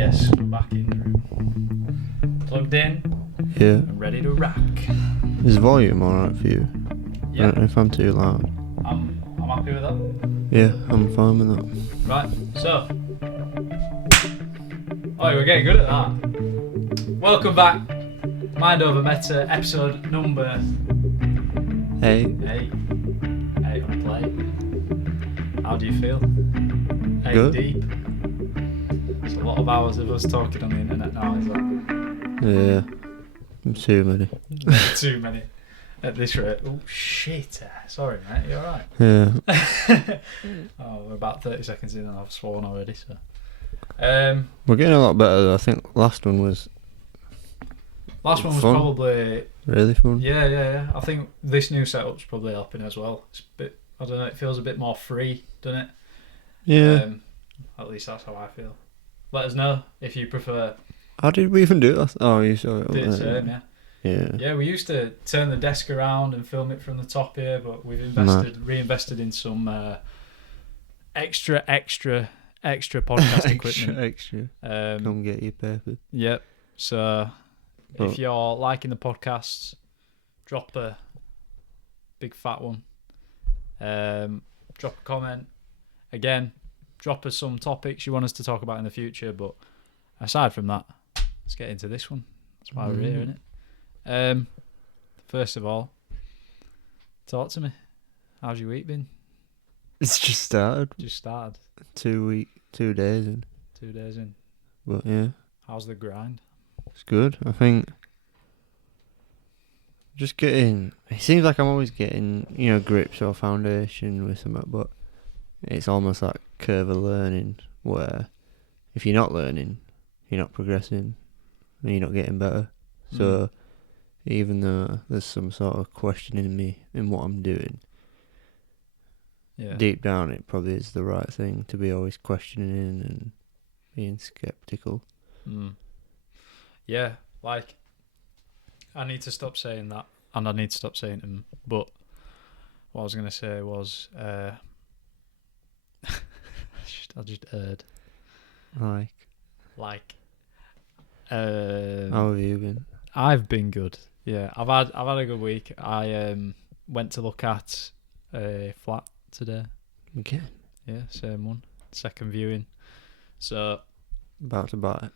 Yes, we're back in the room. Plugged in Yeah. and ready to rock. Is volume alright for you? I Yeah, don't know if I'm too loud. I'm happy with that. Yeah, I'm fine with that. Right, so. Oh, we're getting good at that. Welcome back. Mind Over Meta, episode number Hey. 8. 8 on play. How do you feel? 8 Good. deep. It's a lot of hours of us talking on the internet now, is that? Yeah. Too many. Too many at this rate. Oh shit. Sorry mate, you alright? Yeah. Oh, we're about 30 seconds in and I've sworn already, so. We're getting a lot better. I think last one was Last one was fun. probably... Really fun. Yeah. I think this new setup's probably helping as well. It's a bit, I don't know, it feels a bit more free, doesn't it? Yeah. At least that's how I feel. Let us know if you prefer. How did we even do that? Oh, you saw it. Did it same, yeah. Yeah. Yeah, we used to turn the desk around and film it from the top here, but we've reinvested in some extra podcast equipment. Extra. Come get your paper. Yep. So if you're liking the podcasts, drop a big fat one. Drop a comment. Again, drop us some topics you want us to talk about in the future. But aside from that, let's get into this one. That's why we're here, innit? First of all, talk to me. How's your week been? It's just started. Just started. 2 days in. 2 days in. But yeah, How's the grind? it's good. I think just getting. It seems like I'm always getting, grips or foundation with something, but it's almost like curve of learning where if you're not learning, you're not progressing, and you're not getting better. So even though there's some sort of questioning me in what I'm doing, deep down it probably is the right thing to be always questioning and being skeptical. Yeah, like I need to stop saying that, and I need to stop saying them. But what I was gonna say was, I just heard like. How have you been? I've been good. Yeah, I've had a good week. I went to look at a flat today. Okay. Yeah, same one. Second viewing. So About to buy it.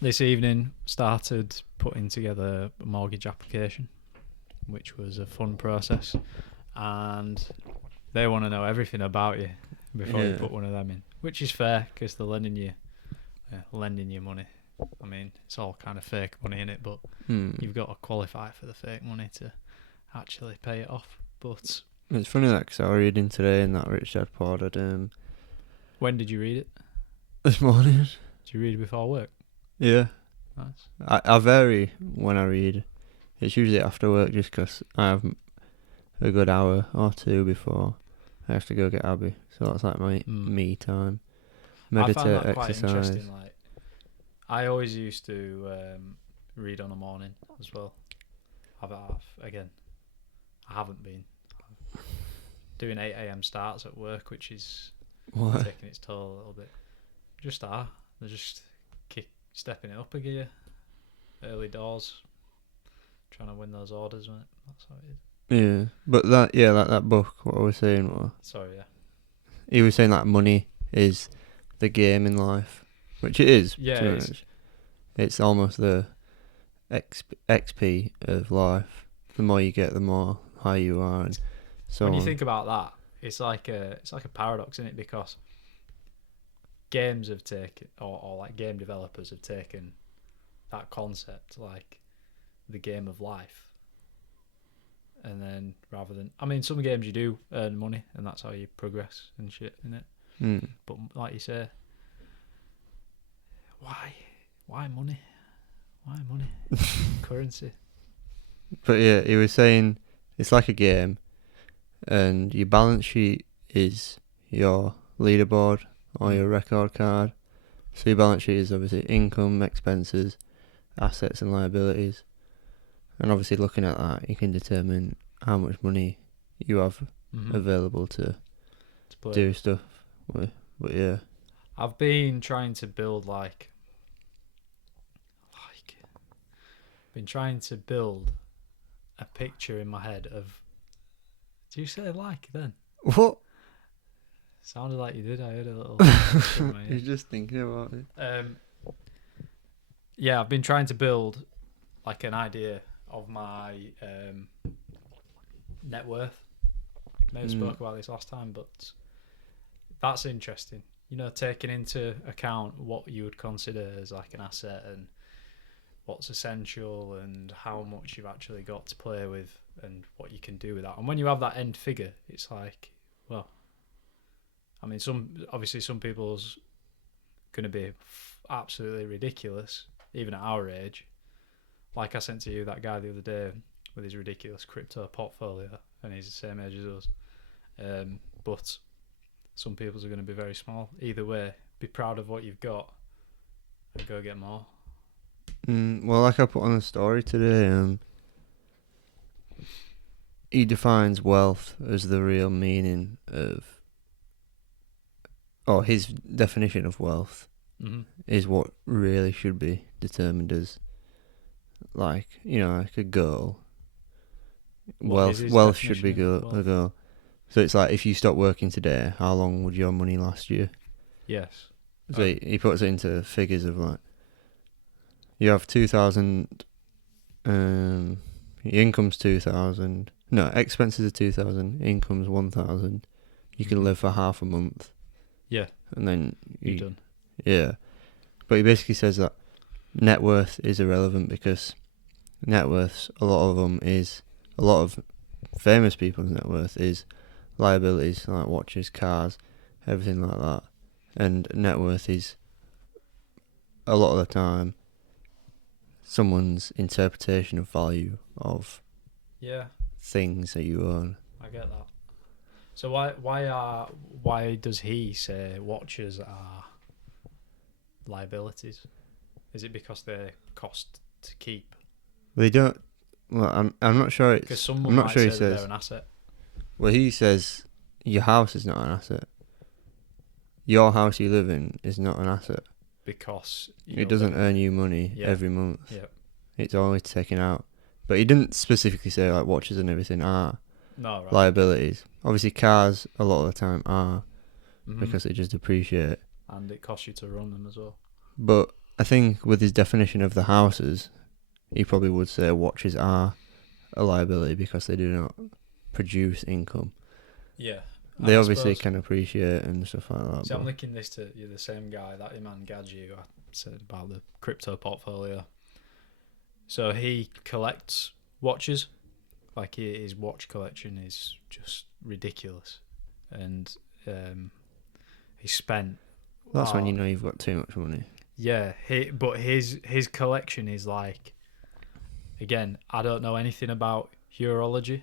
this evening started putting together a mortgage application, which was a fun process, and they want to know everything about you before you put one of them in, which is fair because they're lending you money. I mean, it's all kind of fake money in it, but you've got to qualify for the fake money to actually pay it off. But it's funny that because I was reading today in that Rich Dad pod at when did you read it? this morning. Did you read it before work? Yeah. Nice. I vary when I read. It's usually after work just because I have a good hour or two before I have to go get Abby. So that's like my me time. Meditate, I found that exercise. quite interesting. Like, I always used to read on a morning as well. I haven't been doing 8 a.m. starts at work, which is taking its toll a little bit. They're just stepping it up a gear. Early doors, trying to win those orders, right? That's how it is. Yeah, but that book. What I was saying was. Sorry, yeah. He was saying that money is the game in life, which it is. Yeah, it's almost the XP of life. The more you get, the more high you are, and so when on. you think about that, it's like a paradox, isn't it? Because games have taken, or like game developers have taken that concept, like the game of life, and then rather than, I mean, some games you do earn money, and that's how you progress and shit, innit? But like you say, why money? Why money? Currency. But yeah, he was saying it's like a game, and your balance sheet is your leaderboard or your record card. So your balance sheet is obviously income, expenses, assets and liabilities. And obviously looking at that, you can determine how much money you have available to do stuff with. But yeah. I've been trying to build like been trying to build a picture in my head of. Do you say like then? What? Sounded like you did. I heard a little. You're just thinking about it. Yeah, I've been trying to build like an idea of my net worth. Maybe spoke about this last time, but that's interesting. You know, taking into account what you would consider as like an asset and what's essential and how much you've actually got to play with and what you can do with that. And when you have that end figure, it's like, well, I mean, some people's going to be absolutely ridiculous, even at our age. Like I sent to you that guy the other day with his ridiculous crypto portfolio, and he's the same age as us. But some people's are going to be very small. Either way, be proud of what you've got and go get more. Well, like I put on the story today, he defines wealth as the real meaning of, or his definition of wealth is what really should be determined as, like, you know, like a goal. Wealth should be a goal. So it's like, if you stop working today, how long would your money last you? Yes. So he puts it into figures of like, you have 2,000, your income's 2,000, no, expenses are 2,000, income's 1,000, you can live for half a month. Yeah. And then you're done. Yeah. But he basically says that net worth is irrelevant because net worths, a lot of famous people's net worth is liabilities, like watches, cars, everything like that. And net worth is, a lot of the time, someone's interpretation of value of things that you own. I get that. So why does he say watches are liabilities? Is it because they cost to keep? They don't. Well, I'm not sure. Because someone might say that they're an asset. Well, he says your house is not an asset. Your house you live in is not an asset. Because it doesn't earn you money every month. Yeah. It's always taken out. But he didn't specifically say like watches and everything are liabilities. Obviously cars a lot of the time are because they just depreciate. And it costs you to run them as well. But I think with his definition of the houses, he probably would say watches are a liability because they do not produce income. Yeah. They obviously can appreciate and stuff like that. So I'm linking this to you're the same guy, that Iman Gadji who I said about the crypto portfolio. So he collects watches. Like his watch collection is just ridiculous. And he spent... That's when you know you've got too much money. Yeah, but his collection is like... Again, I don't know anything about urology.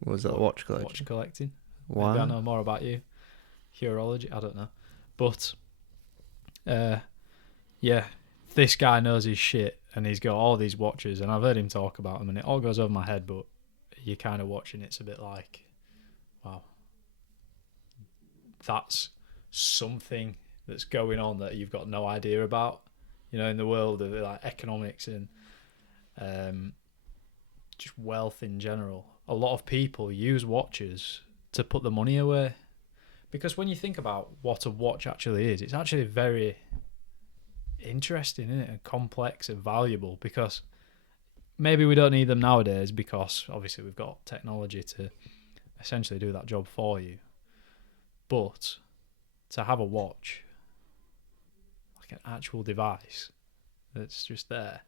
What was that, watch collection? Watch collecting. Why? Maybe I know more about you. Urology, I don't know. But, yeah, this guy knows his shit and he's got all these watches and I've heard him talk about them and it all goes over my head, but you're kind of watching it's a bit like, wow, that's something that's going on that you've got no idea about, you know, in the world of like economics and just wealth in general. A lot of people use watches to put the money away because when you think about what a watch actually is, it's actually very interesting, isn't it, and complex and valuable because maybe we don't need them nowadays because obviously we've got technology to essentially do that job for you, but to have a watch, like an actual device that's just there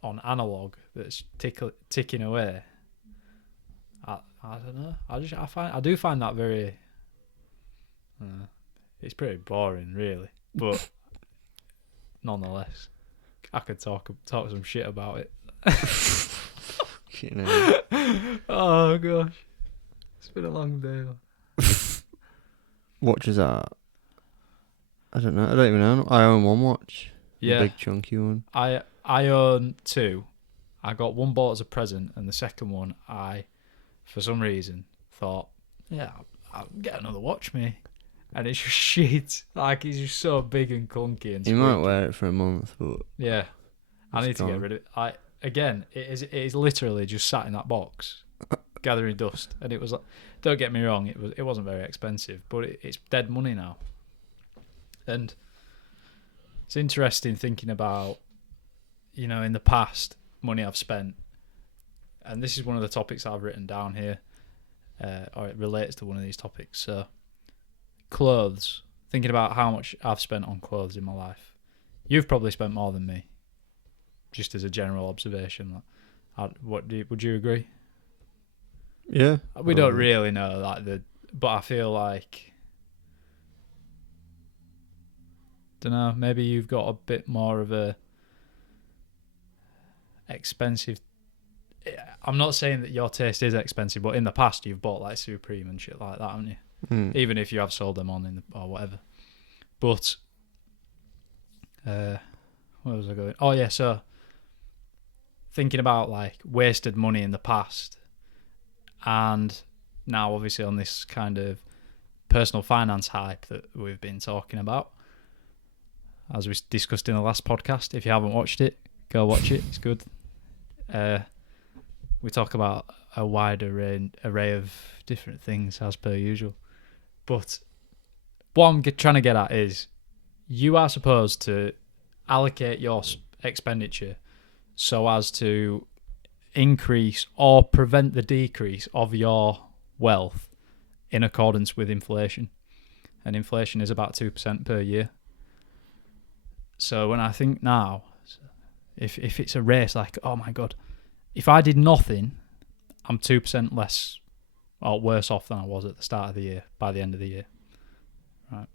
on analog that's ticking away, I don't know. I do find that very. It's pretty boring, really, but nonetheless, I could talk some shit about it. Oh gosh, it's been a long day. Watches are. I don't know. I don't even know. I own one watch. Yeah, a big chunky one. I own two. I got one bought as a present, and the second one I, for some reason, thought, yeah, I'll get another watch, me. and it's just shit. Like, it's just so big and clunky and You might squeaky. wear it for a month, but Yeah, I it's need to get gone. rid of it. Again, it is literally just sat in that box, gathering dust. And it was like, don't get me wrong, it wasn't very expensive, but it's dead money now. And it's interesting thinking about, in the past, money I've spent, and this is one of the topics I've written down here, or it relates to one of these topics. So, clothes. Thinking about how much I've spent on clothes in my life. You've probably spent more than me, just as a general observation. Would you agree? Yeah. We don't really know, but I feel like, don't know, maybe you've got a bit more of a expensive. I'm not saying that your taste is expensive, but in the past you've bought like Supreme and shit like that, haven't you? Even if you have sold them on or whatever. But where was I going? Oh yeah, so thinking about like wasted money in the past, and now obviously on this kind of personal finance hype that we've been talking about, as we discussed in the last podcast. If you haven't watched it, go watch it. It's good. We talk about a wide array of different things as per usual. But what I'm trying to get at is you are supposed to allocate your expenditure so as to increase or prevent the decrease of your wealth in accordance with inflation. And inflation is about 2% per year. So when I think now, if it's a race, like, oh my God, if I did nothing, I'm 2% less or worse off than I was at the start of the year, by the end of the year. Right.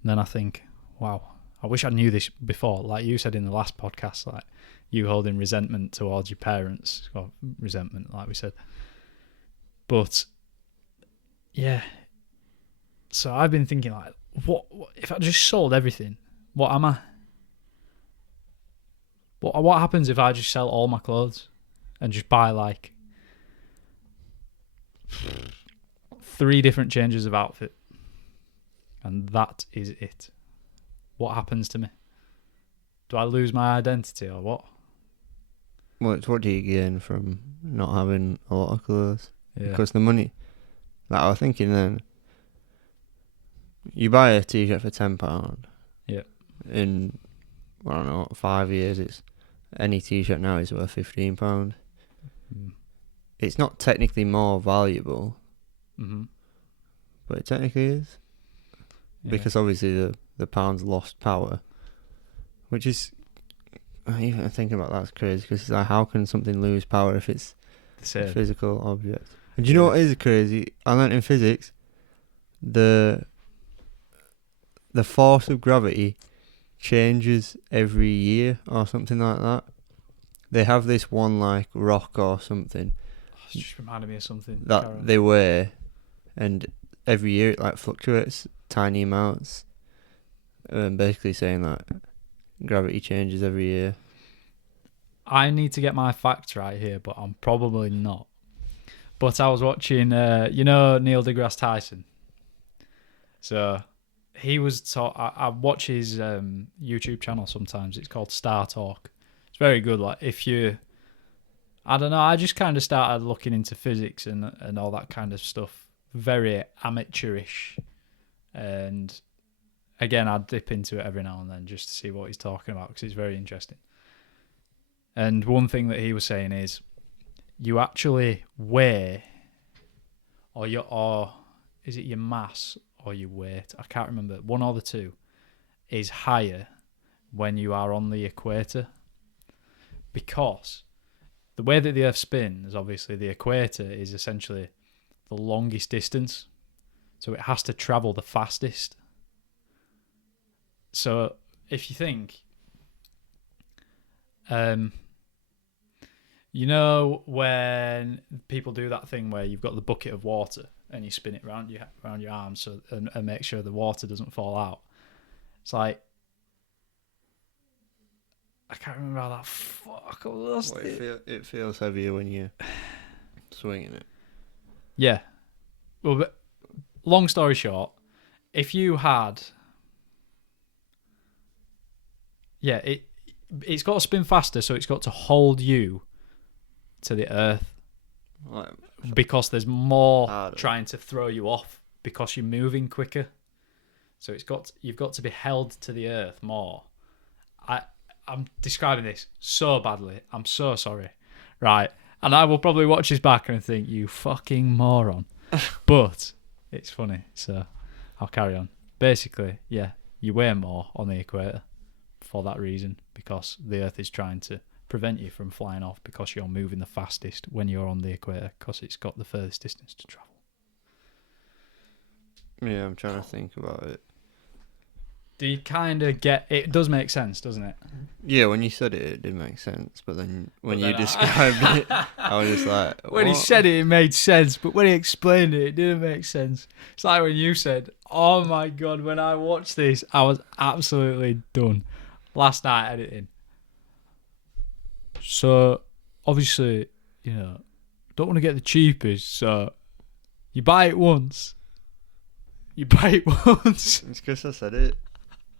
And then I think, wow, I wish I knew this before. Like you said in the last podcast, like you holding resentment towards your parents, or resentment, like we said. But yeah, so I've been thinking, like, what if I just sold everything? What am I? What happens if I just sell all my clothes and just buy like 3 different changes of outfit, and that is it? What happens to me? Do I lose my identity or what? Well, it's what do you gain from not having a lot of clothes? Yeah. Because the money, like I was thinking then, you buy a t-shirt for £10. Yeah. In, I don't know, 5 years, any t-shirt now is worth £15. It's not technically more valuable, but it technically is. Yeah. Because obviously the pound's lost power, which is, even thinking about that's crazy, because it's like, how can something lose power if it's a physical object? And do you know what is crazy? I learnt in physics, the force of gravity changes every year or something like that. They have this one like rock or something. It's just reminded me of something That they wear, and every year it like fluctuates tiny amounts. Basically saying that gravity changes every year. I need to get my facts right here, but I'm probably not. But I was watching, Neil deGrasse Tyson. So he was I watch his YouTube channel sometimes. It's called Star Talk. It's very good. Like I don't know, I just kind of started looking into physics and all that kind of stuff. Very amateurish. And again, I'd dip into it every now and then just to see what he's talking about, because it's very interesting. And one thing that he was saying is, you actually weigh, or is it your mass or your weight? I can't remember. One or the two is higher when you are on the equator, because the way that the Earth spins, obviously the equator is essentially the longest distance, so it has to travel the fastest. So if you think, when people do that thing where you've got the bucket of water and you spin it around your arms and make sure the water doesn't fall out. It's like, I can't remember how that. Fuck, I lost it. It feels heavier when you're swinging it. Yeah. Well, long story short, if you had, it's got to spin faster, so it's got to hold you to the earth because there's more trying to throw you off because you're moving quicker. So you've got to be held to the earth more. I'm describing this so badly. I'm so sorry. Right. And I will probably watch this back and think, you fucking moron. But it's funny, so I'll carry on. Basically, yeah, you weigh more on the equator for that reason, because the earth is trying to prevent you from flying off because you're moving the fastest when you're on the equator because it's got the furthest distance to travel. Yeah, I'm trying to think about it. Do you kind of get it? Does make sense, doesn't it? Yeah, when you said it, it did make sense. But then when you described it, I was just like, what? When he said it, it made sense. But when he explained it, it didn't make sense. It's like when you said, oh my God, when I watched this, I was absolutely done. Last night editing. So, obviously, don't want to get the cheapest. So, you buy it once. You buy it once. It's because I said it.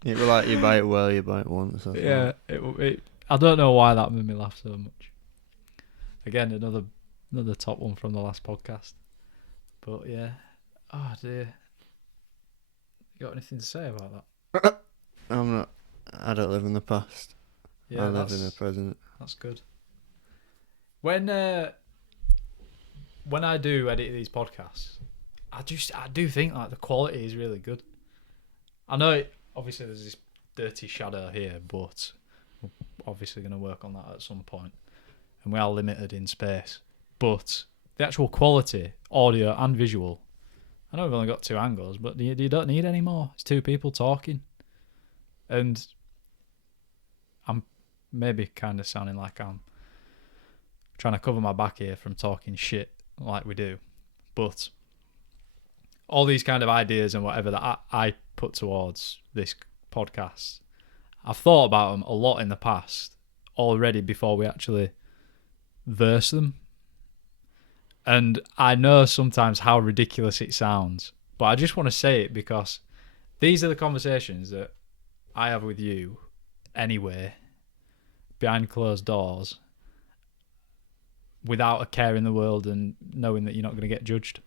It was like, you buy it well, you buy it once. Yeah, I don't know why that made me laugh so much. Again, another top one from the last podcast. But yeah, oh dear. You got anything to say about that? I don't live in the past. Yeah, I live in the present. That's good. When I do edit these podcasts, I do think like the quality is really good. I know obviously there's this dirty shadow here, but we're obviously going to work on that at some point. And we are limited in space. But the actual quality, audio and visual, I know we've only got 2 angles, but you don't need any more. It's 2 people talking. And I'm maybe kind of sounding like I'm trying to cover my back here from talking shit like we do. But all these kind of ideas and whatever that I put towards this podcast, I've thought about them a lot in the past already before we actually verse them. And I know sometimes how ridiculous it sounds, but I just want to say it because these are the conversations that I have with you anyway, behind closed doors, without a care in the world and knowing that you're not going to get judged.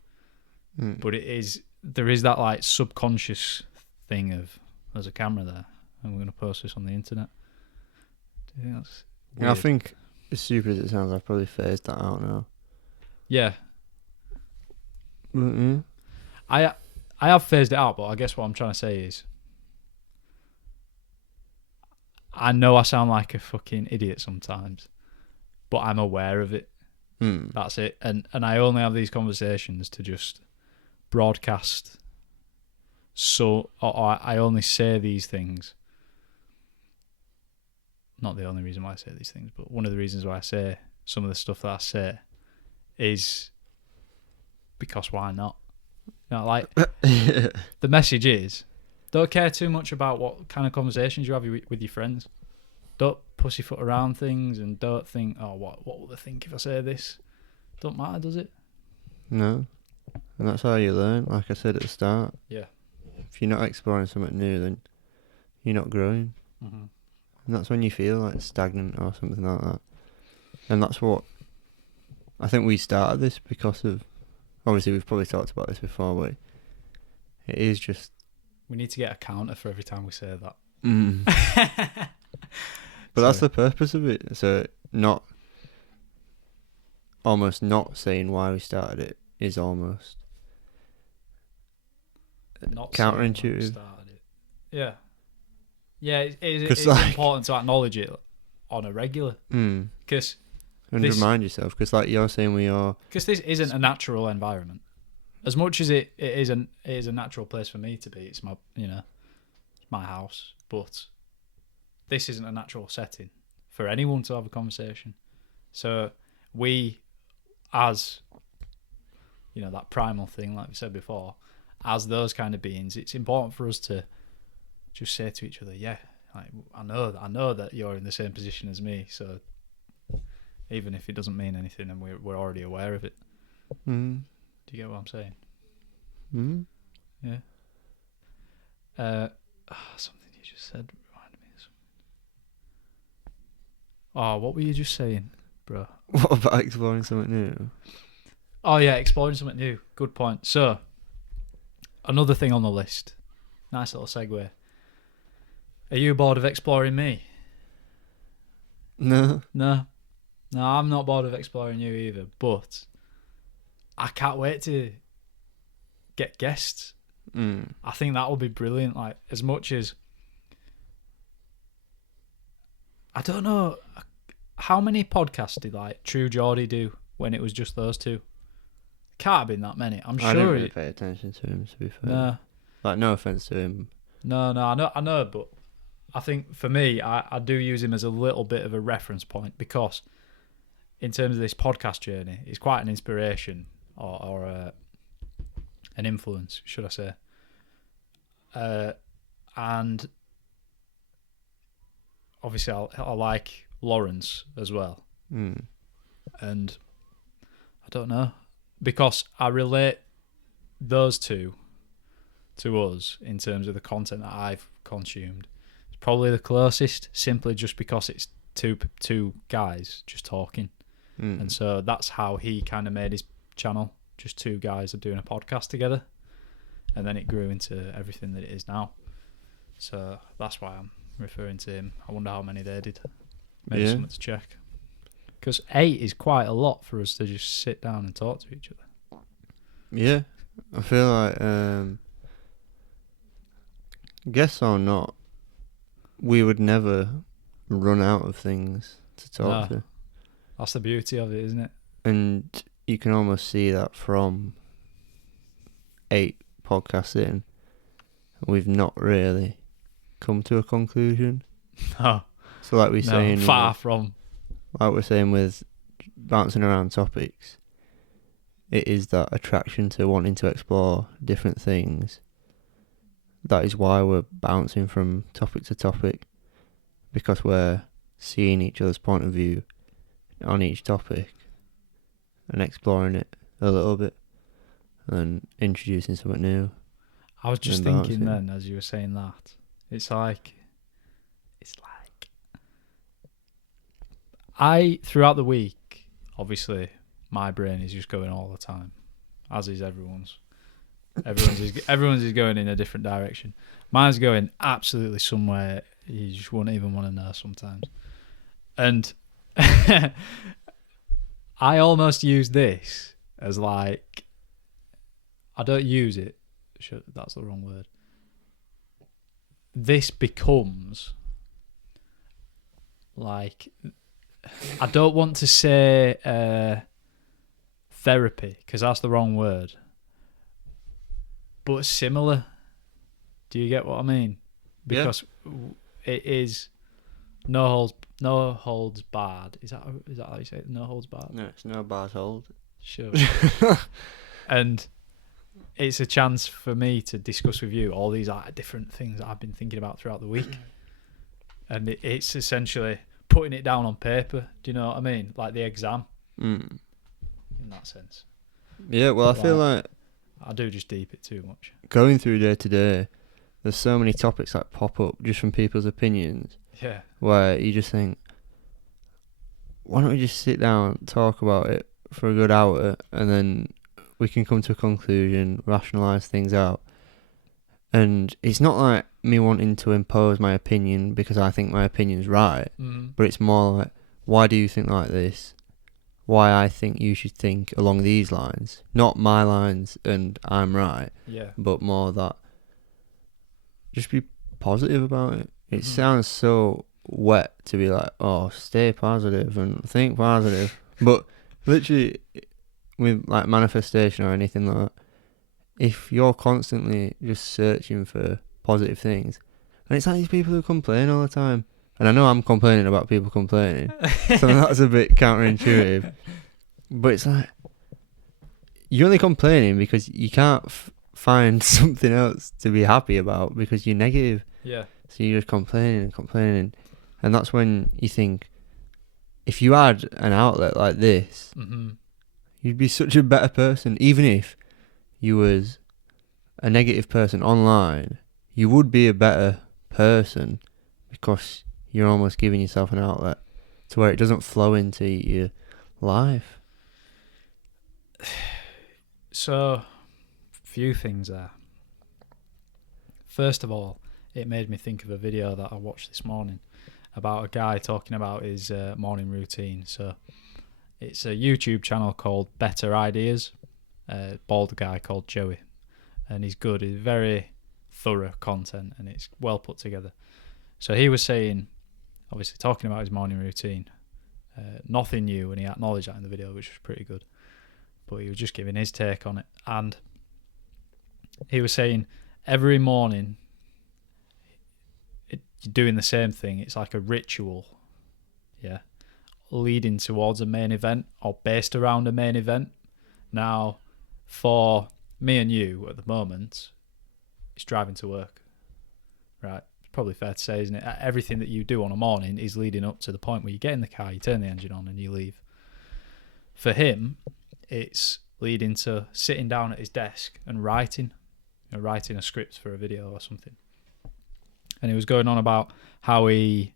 But there is that like subconscious thing of, there's a camera there and we're going to post this on the internet. Do you think that's weird? I think, as stupid as it sounds, I've probably phased that out now. Yeah. Mm-hmm. I have phased it out, but I guess what I'm trying to say is, I know I sound like a fucking idiot sometimes, but I'm aware of it. That's it. And I only have these conversations to just broadcast. So I only say these things. Not the only reason why I say these things, but one of the reasons why I say some of the stuff that I say is because why not? Like the message is, don't care too much about what kind of conversations you have with your friends. Don't pussyfoot around things and don't think, oh, what will they think if I say this? Don't matter, does it? No. And that's how you learn, like I said at the start. Yeah. If you're not exploring something new, then you're not growing. Mm-hmm. And that's when you feel like stagnant or something like that. And that's what I think we started this because of, obviously we've probably talked about this before, but it is just, we need to get a counter for every time we say that. But that's the purpose of it. So almost not saying why we started it is almost not counterintuitive. Yeah. Yeah, it's like, important to acknowledge it on a regular. Because remind yourself, because like you're saying, because this isn't a natural environment. As much as it is a natural place for me to be. It's my my house, but this isn't a natural setting for anyone to have a conversation. So we, as that primal thing, like we said before, as those kind of beings, it's important for us to just say to each other, yeah, like, I know that you're in the same position as me, so even if it doesn't mean anything and we're already aware of it. Do you get what I'm saying? Yeah. Something you just said reminded me of something. Oh, what were you just saying, bro? What about exploring something new? Oh yeah, exploring something new. Good point. So, another thing on the list. Nice little segue. Are you bored of exploring me? No. No, I'm not bored of exploring you either. But I can't wait to get guests. I think that will be brilliant. Like, as much as I don't know how many podcasts did like True Geordie do when it was just those two. Can't have been that many. I'm sure. I didn't really pay attention to him, to be fair. No. Like, no offense to him. No, I know, but I think for me, I do use him as a little bit of a reference point because, in terms of this podcast journey, he's quite an inspiration or an influence, should I say? And obviously, I like Lawrence as well, and I don't know, because I relate those two to us in terms of the content that I've consumed. It's probably the closest, simply just because it's two guys just talking, and so that's how he kind of made his channel. Just two guys are doing a podcast together, and then it grew into everything that it is now. So that's why I'm referring to him. I wonder how many they did. Maybe something to check. Because 8 is quite a lot for us to just sit down and talk to each other. Yeah, I feel like, guess or not, we would never run out of things to talk to. That's the beauty of it, isn't it? And you can almost see that from 8 podcasts in. We've not really come to a conclusion. No. So like we're saying, far from. Like we're saying with bouncing around topics, it is that attraction to wanting to explore different things. That is why we're bouncing from topic to topic, because we're seeing each other's point of view on each topic and exploring it a little bit and introducing something new. I was just thinking then, as you were saying that, it's like throughout the week, obviously my brain is just going all the time, as is everyone's. Everyone's is going in a different direction. Mine's going absolutely somewhere you just wouldn't even want to know sometimes. And I almost use this as like, I don't use it. That's the wrong word. This becomes like, I don't want to say therapy because that's the wrong word, but similar. Do you get what I mean? Because it is no holds barred. Is that how you say it? No holds barred. No, it's no bars hold. Sure. And it's a chance for me to discuss with you all these different things that I've been thinking about throughout the week, and it's essentially putting it down on paper. Do you know what I mean? Like the exam. In that sense. Yeah, well, I feel like I do just deep it too much. Going through day to day, there's so many topics that pop up just from people's opinions. Yeah. Where you just think, why don't we just sit down, talk about it for a good hour, and then we can come to a conclusion, rationalise things out. And it's not like me wanting to impose my opinion because I think my opinion's right, but it's more like, why do you think like this? Why I think you should think along these lines. Not my lines and I'm right, but more that just be positive about it. It sounds so wet to be like, oh, stay positive and think positive. But literally, with like manifestation or anything like that, if you're constantly just searching for positive things, and it's like these people who complain all the time, and I know I'm complaining about people complaining, so that's a bit counterintuitive, but it's like, you're only complaining because you can't find something else to be happy about because you're negative. Yeah. So you're just complaining, and that's when you think, if you had an outlet like this, you'd be such a better person, even if you was a negative person online, you would be a better person because you're almost giving yourself an outlet to where it doesn't flow into your life. So, few things there. First of all, it made me think of a video that I watched this morning about a guy talking about his morning routine. So, it's a YouTube channel called Better Ideas. A bald guy called Joey, and he's good. He's very thorough content, and it's well put together. So he was saying, obviously talking about his morning routine, nothing new, and he acknowledged that in the video, which was pretty good. But he was just giving his take on it, and he was saying every morning you're doing the same thing. It's like a ritual, yeah, leading towards a main event or based around a main event. Now, for me and you at the moment, it's driving to work, right? It's probably fair to say, isn't it? Everything that you do on a morning is leading up to the point where you get in the car, you turn the engine on and you leave. For him, it's leading to sitting down at his desk and writing a script for a video or something. And he was going on about how he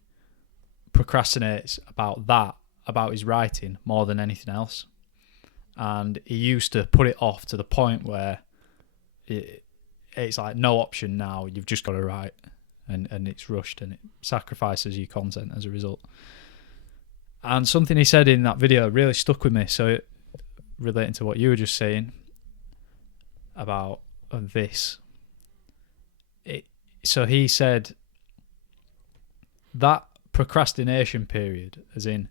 procrastinates about his writing more than anything else. And he used to put it off to the point where it's like no option now. You've just got to write, and it's rushed, and it sacrifices your content as a result. And something he said in that video really stuck with me. So relating to what you were just saying about this, so he said that procrastination period, as in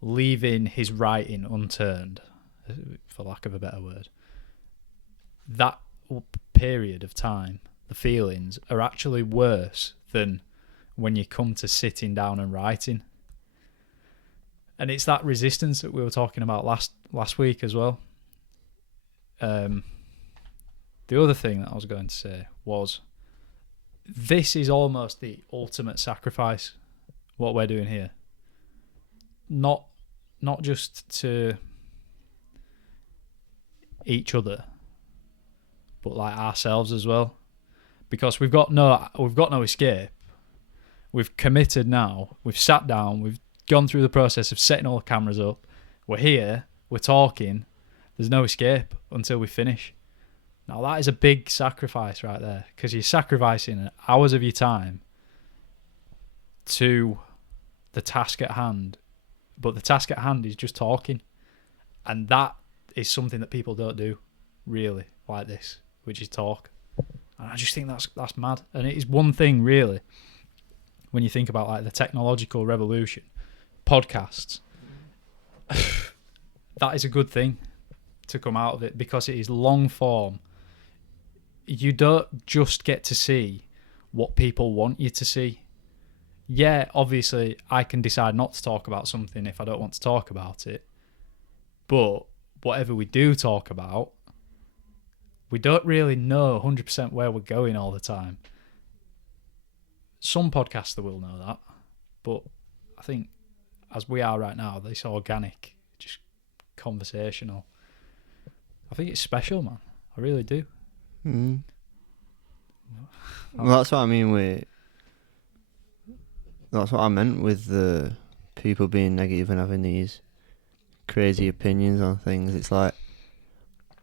leaving his writing unturned, for lack of a better word, that period of time, the feelings are actually worse than when you come to sitting down and writing. And it's that resistance that we were talking about last week as well. The other thing that I was going to say was, this is almost the ultimate sacrifice, what we're doing here. Not just to each other, but like ourselves as well, because we've got no escape. We've committed now. We've sat down. We've gone through the process of setting all the cameras up. We're here. We're talking. There's no escape until we finish. Now that is a big sacrifice right there, because you're sacrificing hours of your time to the task at hand. But the task at hand is just talking, and that is something that people don't do really like this, which is talk. And I just think that's mad. And it is one thing really, when you think about like the technological revolution, podcasts, that is a good thing to come out of it, because it is long form. You don't just get to see what people want you to see. Yeah, obviously I can decide not to talk about something if I don't want to talk about it, but whatever we do talk about, we don't really know 100% where we're going all the time. Some podcasts will know that, but I think as we are right now, this organic, just conversational, I think it's special, man. I really do. Mm. Well, that's what I mean that's what I meant with the people being negative and having these crazy opinions on things. It's like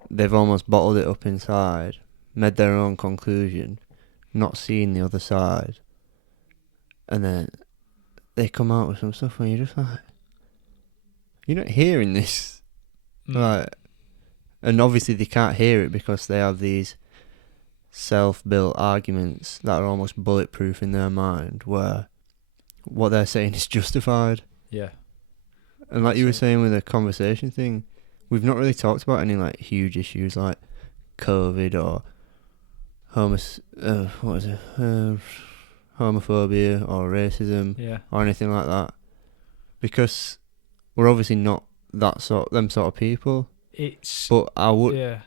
they've almost bottled it up inside, made their own conclusion, not seeing the other side, and then they come out with some stuff where you're just like, you're not hearing this. Like, and obviously they can't hear it because they have these self-built arguments that are almost bulletproof in their mind, where what they're saying is justified. Yeah. And like you were saying with the conversation thing, we've not really talked about any like huge issues like COVID or homophobia or racism, or anything like that, because we're obviously not them sort of people. But I would,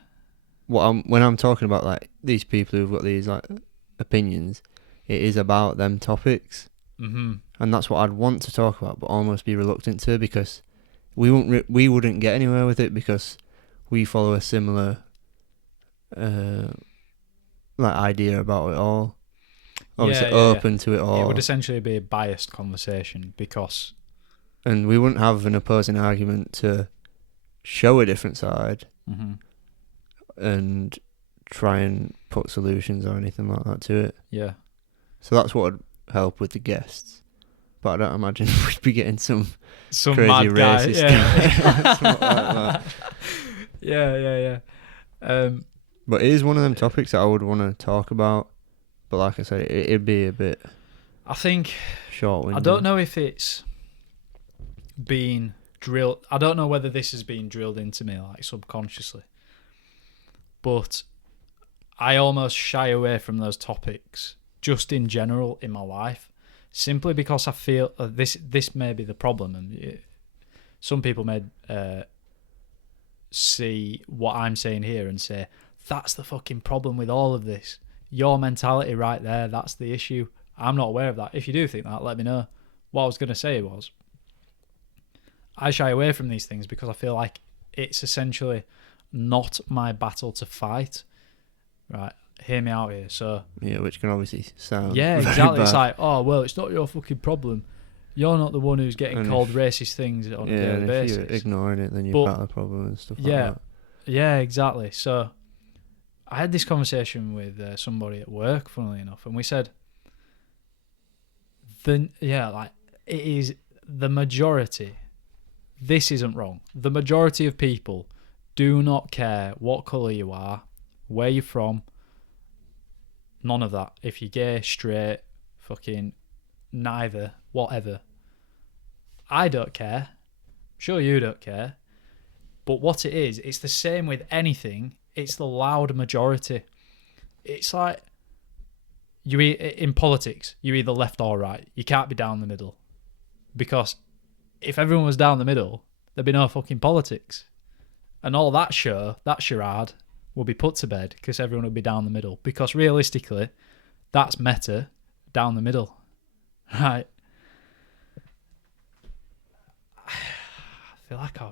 when I'm talking about like these people who've got these like opinions, it is about them topics. Mm-hmm. And that's what I'd want to talk about, but almost be reluctant to, because we wouldn't get anywhere with it, because we follow a similar like idea about it all. Obviously Yeah, open to it all. It would essentially be a biased conversation because... And we wouldn't have an opposing argument to show a different side and try and put solutions or anything like that to it. Yeah. So that's what would help with the guests. But I don't imagine we'd be getting some crazy mad guy. racist Yeah. guy. Like that. Yeah. But it is one of them topics that I would want to talk about. But like I said, it'd be a bit... I think... short-winded. I don't know if it's been drilled... I don't know whether this has been drilled into me, like, subconsciously. But I almost shy away from those topics, just in general, in my life. Simply because I feel... this may be the problem. And some people may see what I'm saying here and say, that's the fucking problem with all of this. Your mentality right there, that's the issue. I'm not aware of that. If you do think that, let me know. What I was going to say was, I shy away from these things because I feel like it's essentially not my battle to fight. Right, hear me out here. So yeah, which can obviously sound very exactly. Bad. It's like, oh well, it's not your fucking problem. You're not the one who's getting called racist things on a daily basis. If you're ignoring it, then you've got a problem and stuff like that. Yeah, exactly. So I had this conversation with somebody at work, funnily enough, and we said, it is the majority. This isn't wrong. The majority of people do not care what colour you are, where you're from, none of that. If you're gay, straight, fucking neither, whatever. I don't care. Sure you don't care. But what it is, it's the same with anything. It's the loud majority. It's like in politics, you're either left or right. You can't be down the middle. Because if everyone was down the middle, there'd be no fucking politics. And all that charade, will be put to bed because everyone would be down the middle. Because realistically, that's meta, down the middle. Right? I feel like I'm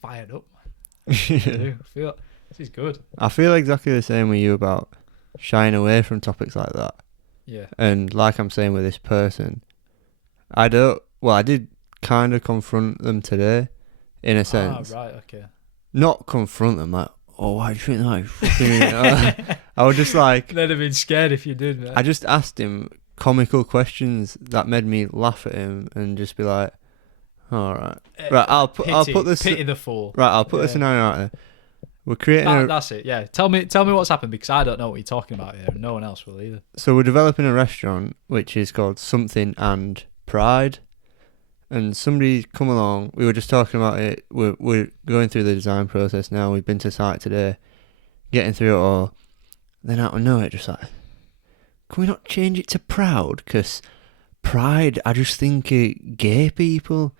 fired up, man. I do. I feel this is good. I feel exactly the same with you about shying away from topics like that. Yeah. And like I'm saying with this person, I did kind of confront them today, in a sense. Ah, right, okay. Not confront them like, oh, why do you think that? Fucking I was just like... They'd have been scared if you did, man. I just asked him comical questions that made me laugh at him and just be like, all right. Right, I'll put this... Pity the fool. Right, I'll put the scenario out there. We're creating That's it, yeah. Tell me what's happened, because I don't know what you're talking about here. No one else will either. So we're developing a restaurant which is called Something and Pride. And somebody come along, we were just talking about it, we're going through the design process now, we've been to site today, getting through it all. Then out of nowhere, just like, can we not change it to Proud? Because Pride, I just think gay people.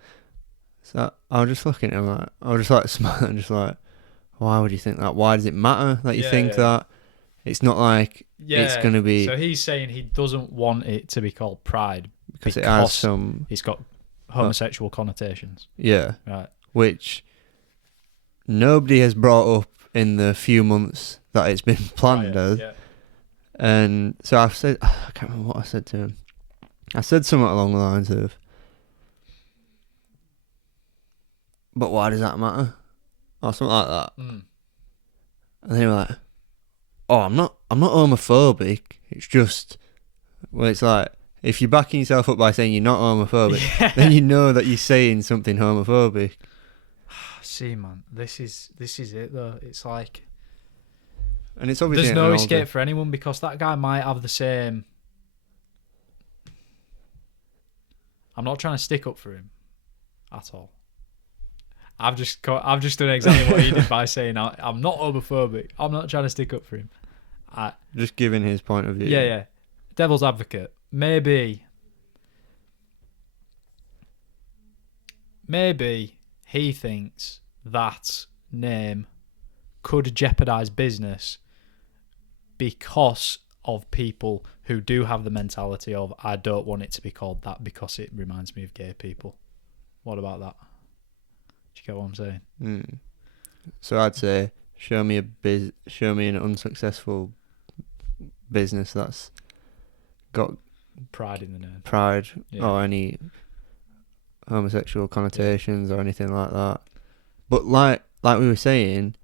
So I was just looking at him like, I was just like smiling, just like, why would you think that? Why does it matter that you think that? It's not like it's going to be... So he's saying he doesn't want it to be called Pride because it has some... It's got homosexual connotations. Yeah. Right. Which nobody has brought up in the few months that it's been planned as. Yeah. And so I've said... I can't remember what I said to him. I said something along the lines of, but why does that matter? Or something like that. And they were like, oh, I'm not homophobic. It's just... Well, it's like, if you're backing yourself up by saying you're not homophobic, then you know that you're saying something homophobic. See, man, this is it though. It's like, and it's obviously there's no escape for anyone, because that guy might have the same. I'm not trying to stick up for him at all. I've just done exactly what he did by saying I'm not homophobic. I'm not trying to stick up for him. Just giving his point of view. Yeah. Devil's advocate. Maybe he thinks that name could jeopardize business because of people who do have the mentality of, I don't want it to be called that because it reminds me of gay people. What about that? Do you get what I'm saying? So I'd say, show me an unsuccessful business that's got Pride in the name. pride Yeah. or any homosexual connotations or anything like that. But like we were saying,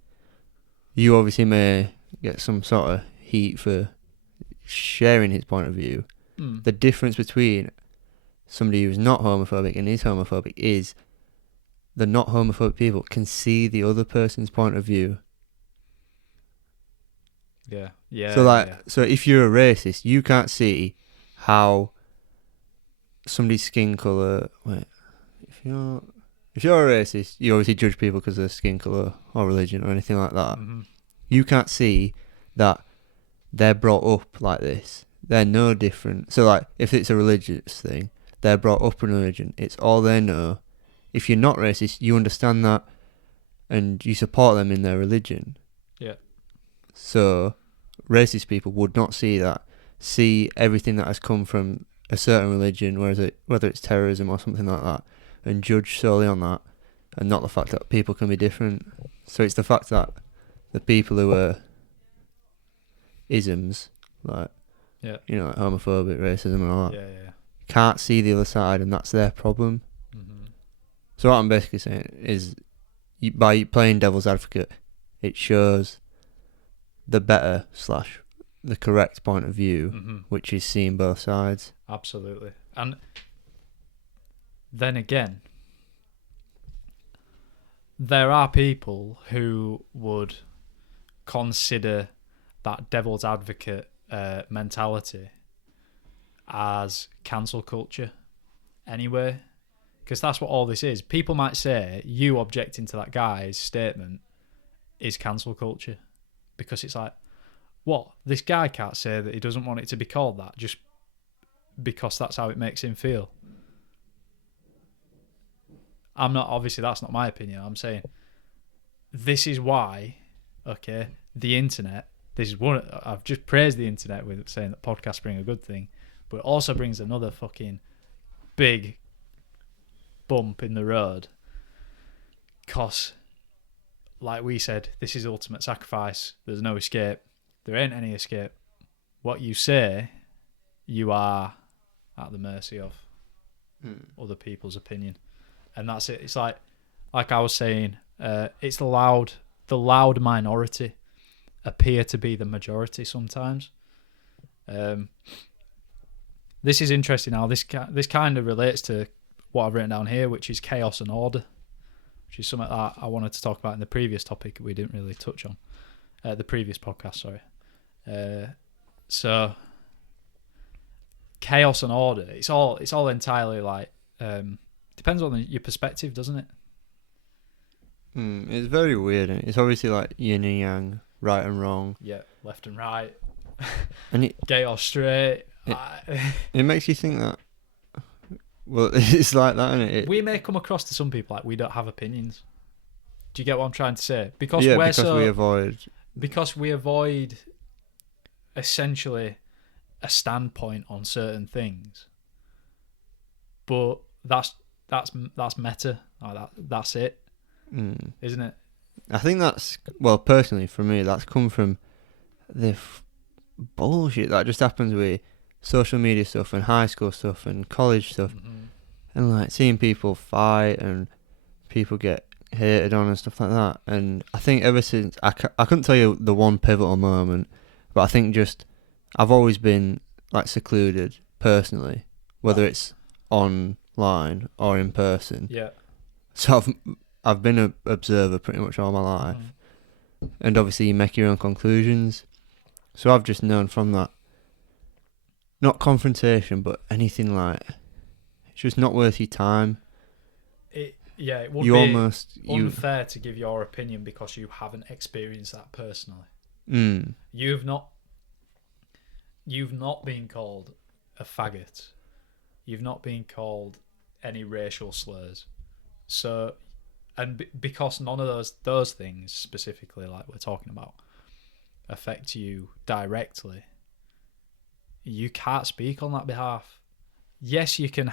you obviously may get some sort of heat for sharing his point of view. The difference between somebody who's not homophobic and is homophobic is the not homophobic people can see the other person's point of view. Yeah. Yeah. So yeah. so if you're a racist, you can't see how somebody's skin colour. Wait, if you're a racist, you obviously judge people because of their skin colour or religion or anything like that. Mm-hmm. You can't see that they're brought up like this. They're no different. So like, if it's a religious thing, they're brought up in religion. It's all they know. If you're not racist, you understand that, and you support them in their religion. Yeah. So, racist people would not see that. See everything that has come from a certain religion, whether it's terrorism or something like that, and judge solely on that, and not the fact that people can be different. So it's the fact that the people who are isms, like, like homophobic, racism and all that, can't see the other side, and that's their problem. Mm-hmm. So what I'm basically saying is, by playing devil's advocate, it shows the better / the correct point of view, which is seeing both sides. Absolutely. And then again, there are people who would consider that devil's advocate mentality as cancel culture anyway, because that's what all this is. People might say you objecting to that guy's statement is cancel culture, because it's like, what, this guy can't say that he doesn't want it to be called that just because that's how it makes him feel. Obviously that's not my opinion. I'm saying this is why, the internet, this is one, I've just praised the internet with saying that podcasts bring a good thing, but it also brings another fucking big bump in the road, because like we said, this is ultimate sacrifice. There's no escape. There ain't any escape. What you say, you are at the mercy of other people's opinion, and that's it. It's like I was saying, it's the loud minority appear to be the majority sometimes. This is interesting now. This kind of relates to what I've written down here, which is chaos and order, which is something that I wanted to talk about in the previous topic we didn't really touch on, the previous podcast, sorry. So chaos and order, it's all entirely like depends on your perspective, doesn't it? It's very weird, and it's obviously like yin and yang, right and wrong. Yeah, left and right, and gay or straight. It makes you think that. Well, it's like that, isn't it? We may come across to some people like we don't have opinions. Do you get what I'm trying to say? Because we avoid essentially a standpoint on certain things. But that's meta. Like that's it. Isn't it? I think that's, well, personally for me, that's come from the bullshit that just happens with social media stuff and high school stuff and college stuff, and like seeing people fight and people get hated on and stuff like that. And I think ever since, I couldn't tell you the one pivotal moment, but I think just I've always been like secluded personally, whether it's online or in person. Yeah. So I've been an observer pretty much all my life, and obviously you make your own conclusions. So I've just known from that, not confrontation, but anything like, it's just not worth your time. It would be unfair to give your opinion because you haven't experienced that personally. You've not been called a faggot. You've not been called any racial slurs. So, and because none of those things specifically, like we're talking about, affect you directly, you can't speak on that behalf. Yes, you can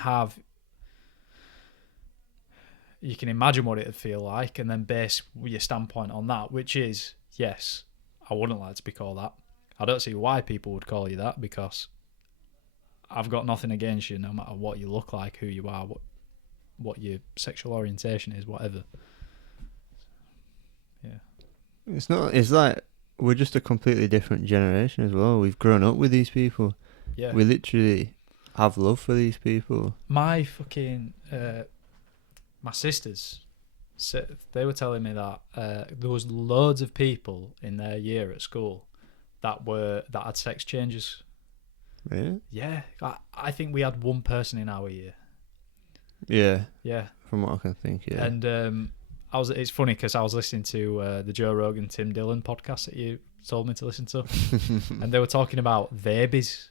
imagine what it'd feel like and then base your standpoint on that, which is, yes, I wouldn't like to be called that. I don't see why people would call you that, because I've got nothing against you, no matter what you look like, who you are, what your sexual orientation is, whatever. Yeah. It's not. It's like we're just a completely different generation as well. We've grown up with these people. Yeah. We literally have love for these people. My fucking my sisters, they were telling me that there was loads of people in their year at school that had sex changes. Really? Yeah, I think we had one person in our year. Yeah. Yeah. From what I can think, yeah. And it's funny because I was listening to the Joe Rogan Tim Dillon podcast that you told me to listen to, and they were talking about babies,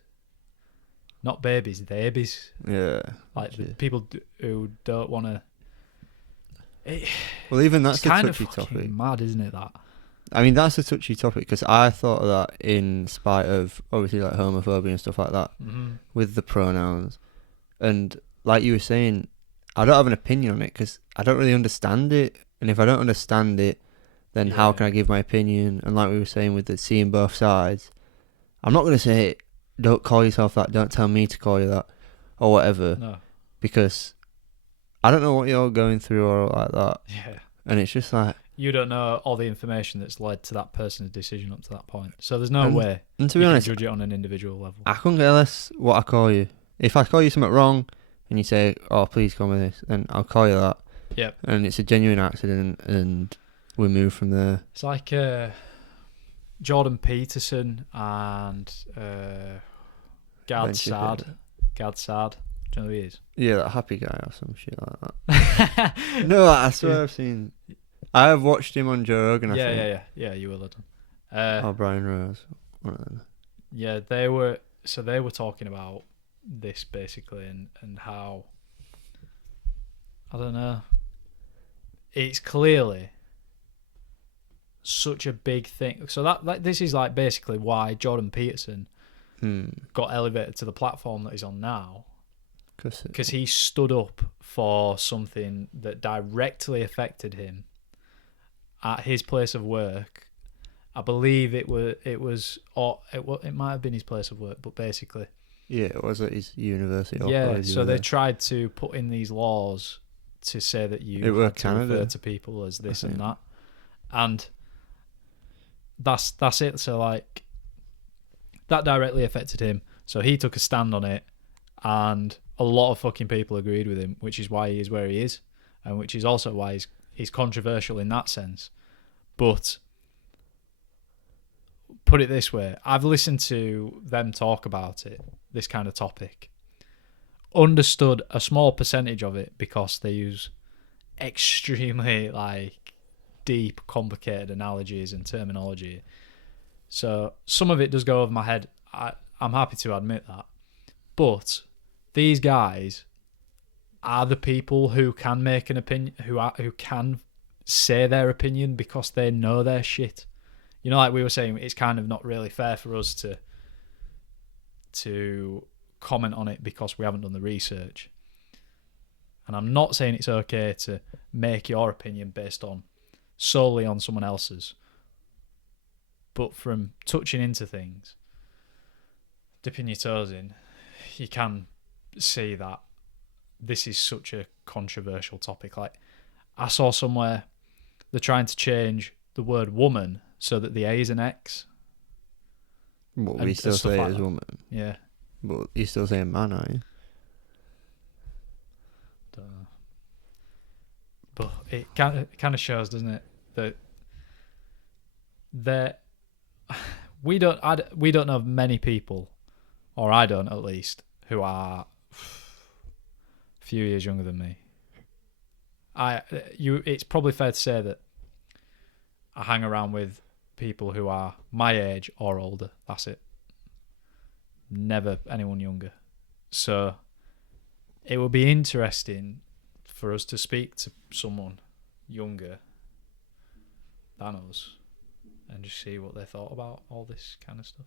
not babies, babies. Yeah. Like the people who don't want to. Well, even that's it's a kind of touchy topic. Mad, isn't it? That. I mean, that's a touchy topic because I thought of that in spite of obviously like homophobia and stuff like that with the pronouns, and like you were saying, I don't have an opinion on it because I don't really understand it, and if I don't understand it, then how can I give my opinion? And like we were saying with the seeing both sides, I'm not going to say don't call yourself that, don't tell me to call you that, or whatever, No. because I don't know what you're going through or like that. Yeah. And it's just like, you don't know all the information that's led to that person's decision up to that point. So there's no way and to be honest, you can judge it on an individual level. I couldn't care less what I call you. If I call you something wrong and you say, oh, please call me this, then I'll call you that. Yep. And it's a genuine accident and we move from there. It's like Jordan Peterson and Gad Sad. Gad Sad. Do you know who he is? Yeah, that happy guy or some shit like that. No, I swear I've seen... I have watched him on Joe Rogan, I think. Yeah, you will have done. Or Brian Rose, one of them. Yeah, they were talking about this basically and how, I don't know, it's clearly such a big thing. So that this is like basically why Jordan Peterson got elevated to the platform that he's on now. Because he stood up for something that directly affected him at his place of work. I believe it might have been his place of work, but basically, yeah, it was at his university. Yeah, so they tried to put in these laws to say that you had to refer to people as this and that, and that's it. So like that directly affected him. So he took a stand on it, and a lot of fucking people agreed with him, which is why he is where he is, and which is also why he's controversial in that sense. But put it this way, I've listened to them talk about it, this kind of topic, understood a small percentage of it because they use extremely like deep, complicated analogies and terminology. So some of it does go over my head. I'm happy to admit that. But these guys are the people who can make an opinion, who can say their opinion because they know their shit. You know, like we were saying, it's kind of not really fair for us to comment on it because we haven't done the research. And I'm not saying it's okay to make your opinion based on solely on someone else's. But from touching into things, dipping your toes in, you can see that this is such a controversial topic. Like, I saw somewhere they're trying to change the word woman so that the A is an X. What, we still say like it as that. woman? Yeah. But you still saying man, aren't you? Don't know. But it kind of shows, doesn't it, that we don't know of many people, or I don't at least, who are a few years younger than me. It's probably fair to say that I hang around with people who are my age or older. That's it. Never anyone younger. So it will be interesting for us to speak to someone younger than us and just see what they thought about all this kind of stuff.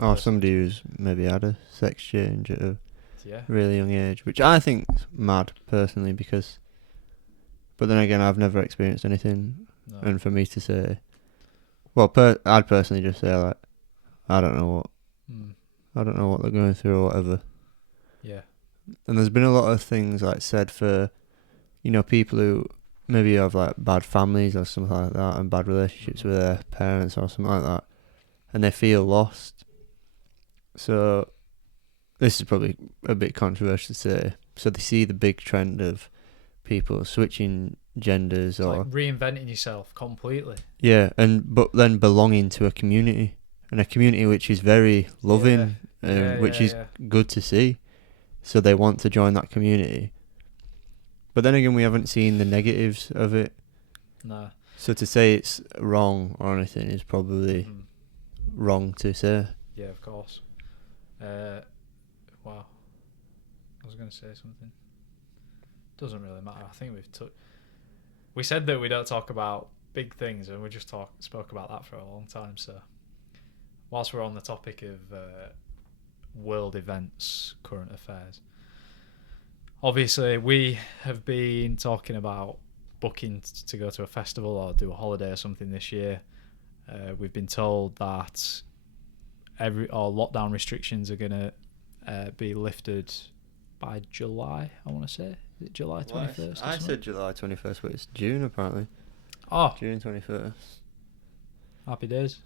Or somebody who's maybe had a sex change at a Yeah. really young age, which I think's mad personally, because, but then again, I've never experienced anything, No. and for me to say, well, I'd personally just say like, I don't know what. I don't know what they're going through or whatever. Yeah. And there's been a lot of things like said for, people who maybe have like bad families or something like that and bad relationships with their parents or something like that, and they feel lost. So this is probably a bit controversial to say. So they see the big trend of people switching genders It's or like reinventing yourself completely. yeah, but then belonging to a community, and a community which is very loving, which is good to see. So they want to join that community. But then again, we haven't seen the negatives of it. No. So to say it's wrong or anything is probably wrong to say. Yeah, of course. Wow. I was going to say something. Doesn't really matter. I think we said that we don't talk about big things, and we just spoke about that for a long time. So whilst we're on the topic of world events, current affairs, obviously we have been talking about booking to go to a festival or do a holiday or something this year. We've been told that all lockdown restrictions are going to be lifted by July, I want to say. Is it July 21st? I said July 21st, but it's June apparently. Oh. June 21st. Happy days.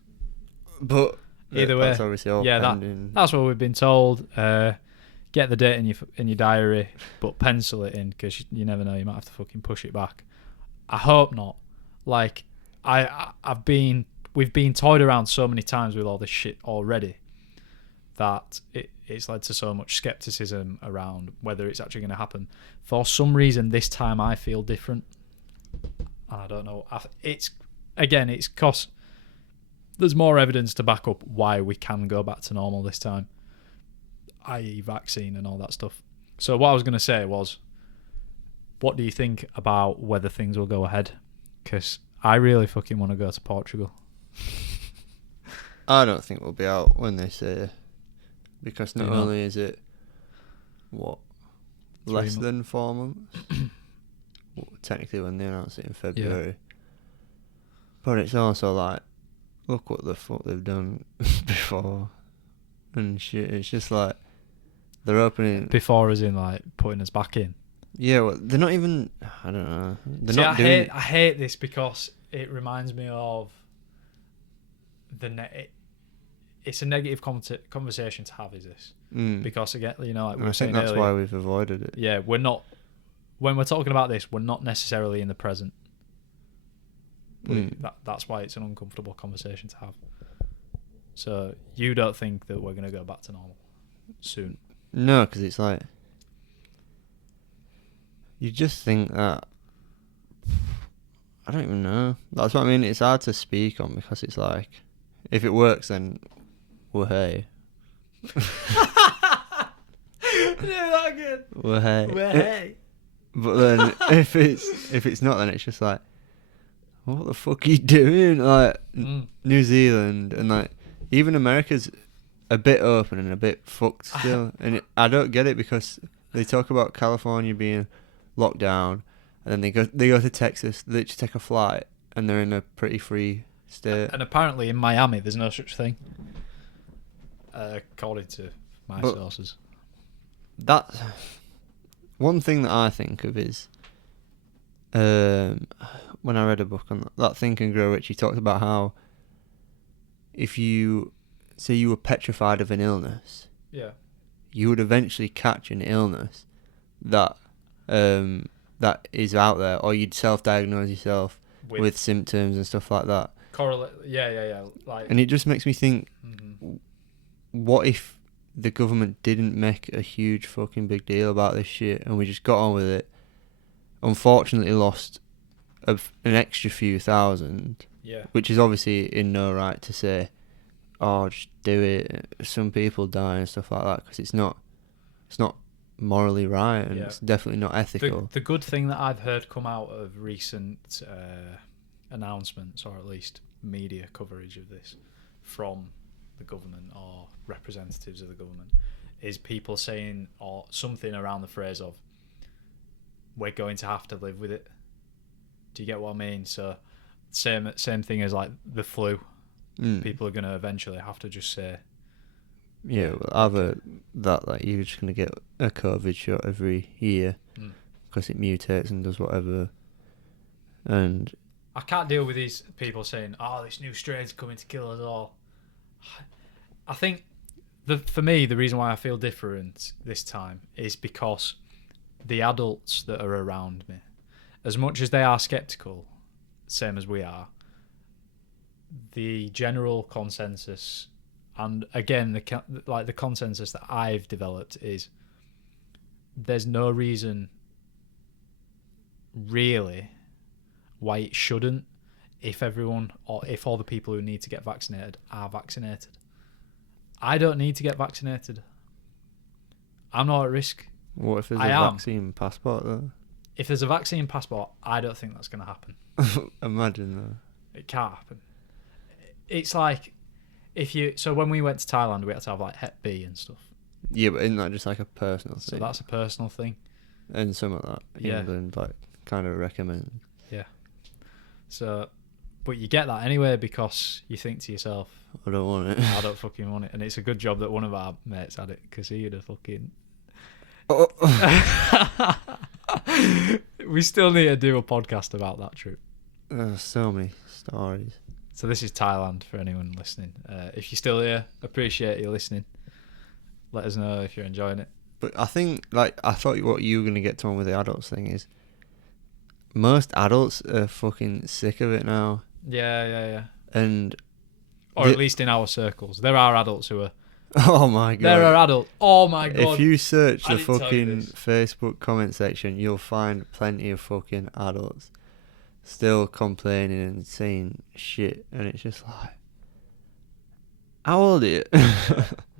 But either way, that's obviously all pending. That's what we've been told. Get the date in your diary, but pencil it in, because you never know, you might have to fucking push it back. I hope not. Like, we've been toyed around so many times with all this shit already that it's led to so much skepticism around whether it's actually going to happen. For some reason, this time I feel different. I don't know. It's because there's more evidence to back up why we can go back to normal this time, i.e. vaccine and all that stuff. So what I was going to say was, what do you think about whether things will go ahead? Because I really fucking want to go to Portugal. I don't think we'll be out when they say, because not only is it, less than 4 months? Well, technically when they announce it in February. Yeah. But it's also like, look what the fuck they've done before and shit. It's just like, they're opening... Before as in like putting us back in? Yeah, well, they're not even... I don't know. I hate this because it reminds me of it's a negative conversation to have, is this? Because again, like we were saying earlier, I think that's why we've avoided it. Yeah, we're not... When we're talking about this, we're not necessarily in the present. That's why it's an uncomfortable conversation to have. So you don't think that we're going to go back to normal soon? No, because it's like... You just think that... I don't even know. That's what I mean. It's hard to speak on because it's like... If it works, then... Well, hey. Yeah, that good. Well, hey. Well, hey. But then if it's not, then it's just like... What the fuck are you doing? Like, New Zealand and like... Even America's a bit open and a bit fucked still. And I don't get it because they talk about California being locked down, and then they go to Texas, they just take a flight, and they're in a pretty free state. And apparently in Miami there's no such thing, according to my sources. That's one thing that I think of is when I read a book on that Think and Grow Rich, he talked about how if you say you were petrified of an illness, you would eventually catch an illness that is out there, or you'd self-diagnose yourself with symptoms and stuff like that. Correlate, yeah. Like, and it just makes me think, what if the government didn't make a huge fucking big deal about this shit, and we just got on with it? Unfortunately, lost an extra few thousand, which is obviously in no right to say, oh, just do it. Some people die and stuff like that, because it's not morally right, and it's definitely not ethical. The good thing that I've heard come out of recent announcements, or at least media coverage of this from the government or representatives of the government, is people saying or something around the phrase of, we're going to have to live with it. Do you get what I mean? So same thing as like the flu. People are going to eventually have to just say, yeah, well, either that, like, you're just going to get a COVID shot every year because it mutates and does whatever. And I can't deal with these people saying, "Oh, this new strain's coming to kill us all." I think for me, the reason why I feel different this time is because the adults that are around me, as much as they are skeptical, same as we are, the general consensus, and again, the consensus that I've developed is there's no reason really why it shouldn't, if everyone or if all the people who need to get vaccinated are vaccinated. I don't need to get vaccinated. I'm not at risk. what if there's a vaccine passport though? If there's a vaccine passport, I don't think that's going to happen. Imagine though. It can't happen. It's like so when we went to Thailand, we had to have like Hep B and stuff. Yeah, but isn't that just like a personal thing? So that's a personal thing. And some of that England like kind of recommend. Yeah. So, but you get that anyway because you think to yourself, I don't want it. I don't fucking want it. And it's a good job that one of our mates had it because he'd have fucking... We still need to do a podcast about that trip. So many stories. So this is Thailand for anyone listening. If you're still here, appreciate you listening. Let us know if you're enjoying it. But I think, like, I thought what you were going to get to on with the adults thing is most adults are fucking sick of it now. Yeah. And... Or at least in our circles. There are adults who are... Oh my God. There are adults. Oh my God. If you search the fucking Facebook comment section, you'll find plenty of fucking adults still complaining and saying shit. And it's just like... How old are you?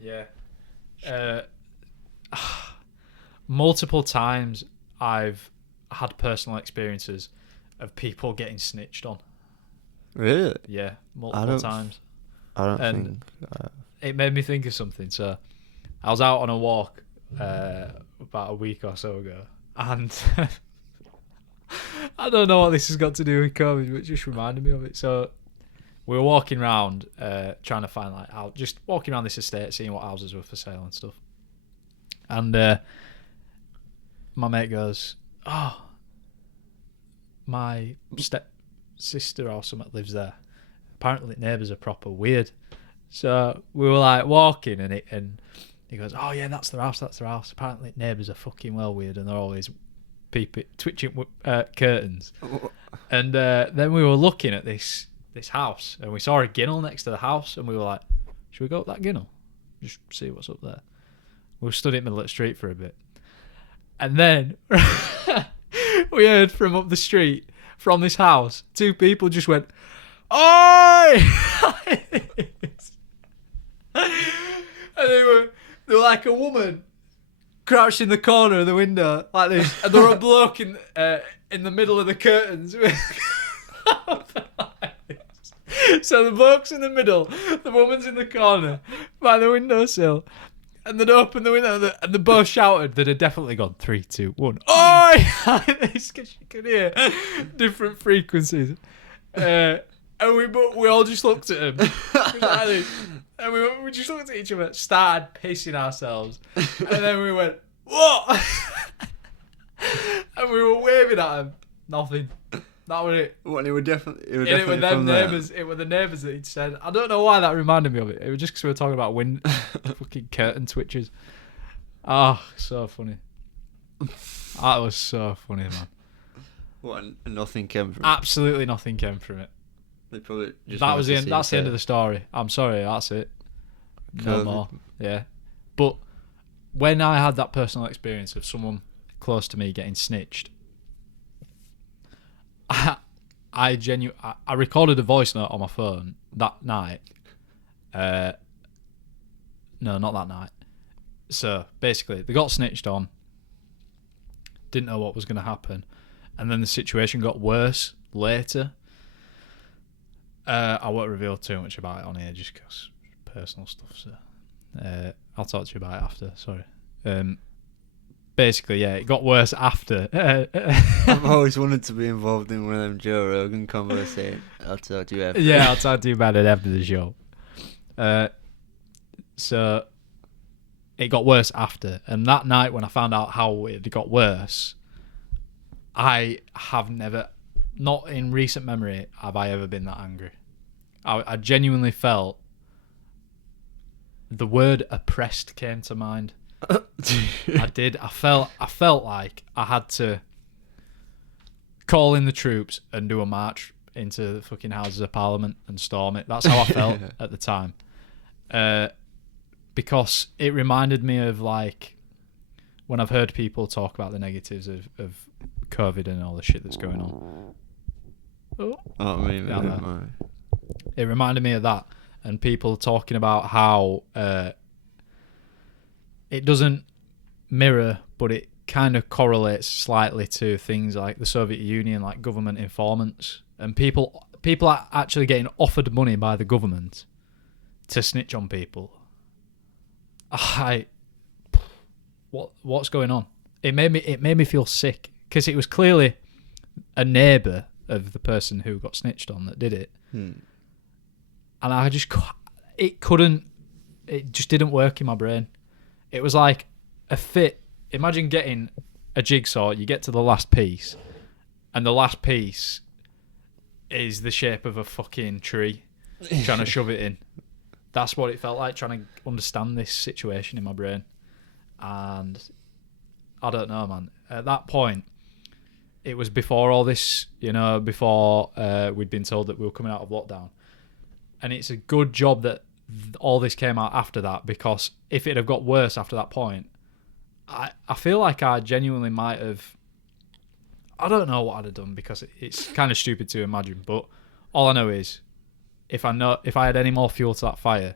Yeah. Multiple times I've had personal experiences of people getting snitched on. Really? Yeah, multiple times. I don't think... It made me think of something. So I was out on a walk about a week or so ago, and I don't know what this has got to do with COVID, but it just reminded me of it. So we were walking around trying to find just walking around this estate, seeing what houses were for sale and stuff. And my mate goes, "Oh, my step sister or something lives there. Apparently neighbours are proper weird." So we were like walking, and he goes, "Oh yeah, that's their house. Apparently neighbours are fucking well weird, and they're always twitching curtains." And then we were looking at this house, and we saw a ginnel next to the house, and we were like, "Should we go up that ginnel? Just see what's up there?" We stood in the middle of the street for a bit, and then we heard from up the street, from this house, two people just went, "Oi!" And they were like a woman crouched in the corner of the window like this, and there were a bloke in the middle of the curtains. So the bloke's in the middle, the woman's in the corner by the windowsill, and they'd opened the window, and they both shouted. They'd have definitely gone 3, 2, 1. Oi! Because you could hear different frequencies. And we all just looked at him. And we just looked at each other, started pissing ourselves. And then we went, "What?" And we were waving at him. Nothing. That was it. Well, it was definitely them neighbours. It were the neighbours that he'd said. I don't know why that reminded me of it. It was just because we were talking about fucking curtain twitches. Oh, so funny. That was so funny, man. What? Nothing came from it? Absolutely nothing came from it. They probably just that was the end. That's the end of the story. I'm sorry. That's it. No more. Yeah. But when I had that personal experience of someone close to me getting snitched, I recorded a voice note on my phone that night. No, not that night. So basically, they got snitched on. Didn't know what was going to happen, and then the situation got worse later. I won't reveal too much about it on here just because personal stuff. So I'll talk to you about it after. Sorry. basically, yeah, it got worse after. I've always wanted to be involved in one of them Joe Rogan conversations. I'll talk to you after. Yeah, I'll talk to you about it after the show. So it got worse after, and that night when I found out how it got worse, I have never, not in recent memory, have I ever been that angry. I genuinely felt the word oppressed came to mind. I did. I felt like I had to call in the troops and do a march into the fucking Houses of Parliament and storm it. That's how I felt at the time. Because it reminded me of like when I've heard people talk about the negatives of COVID and all the shit that's going on. It reminded me of that, and people talking about how it doesn't mirror, but it kind of correlates slightly to things like the Soviet Union, like government informants, and people are actually getting offered money by the government to snitch on people. What's going on? It made me feel sick, because it was clearly a neighbour of the person who got snitched on that did it. And I just, it just didn't work in my brain. It was like a fit. Imagine getting a jigsaw, you get to the last piece, and the last piece is the shape of a fucking tree, trying to shove it in. That's what it felt like, trying to understand this situation in my brain. And I don't know, man. At that point, it was before all this, before we'd been told that we were coming out of lockdown. And it's a good job that all this came out after that, because if it had got worse after that point, I feel like I genuinely might have... I don't know what I'd have done, because it's kind of stupid to imagine, but all I know is if I had any more fuel to that fire,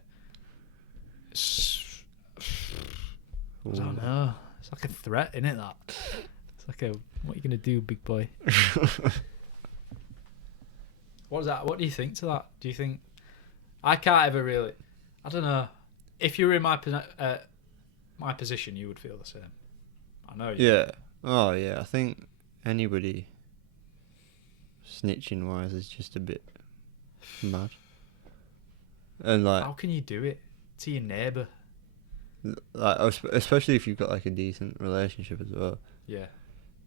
I don't know. It's like a threat, isn't it, that? It's like what are you going to do, big boy? What's that? What do you think to that? Do you think... I can't ever really... I don't know. If you were in my position, you would feel the same. I know you. Yeah. Oh, yeah. I think anybody snitching-wise is just a bit mad. And like... How can you do it to your neighbour? Like, especially if you've got like a decent relationship as well. Yeah.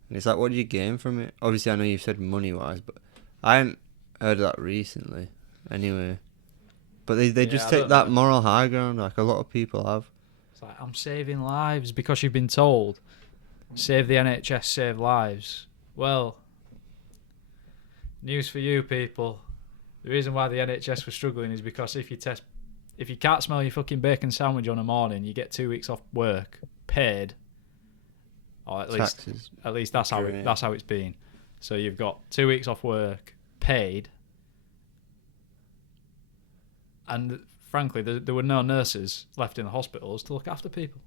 And it's like, what do you gain from it? Obviously, I know you've said money-wise, but I hadn't heard of that recently. Anyway. But they just take that moral high ground, like a lot of people have. It's like, I'm saving lives because you've been told, save the NHS, save lives. Well, news for you people. The reason why the NHS was struggling is because if you can't smell your fucking bacon sandwich on a morning, you get 2 weeks off work, paid. Or at least that's how it's been. So you've got 2 weeks off work, paid. And frankly, there were no nurses left in the hospitals to look after people.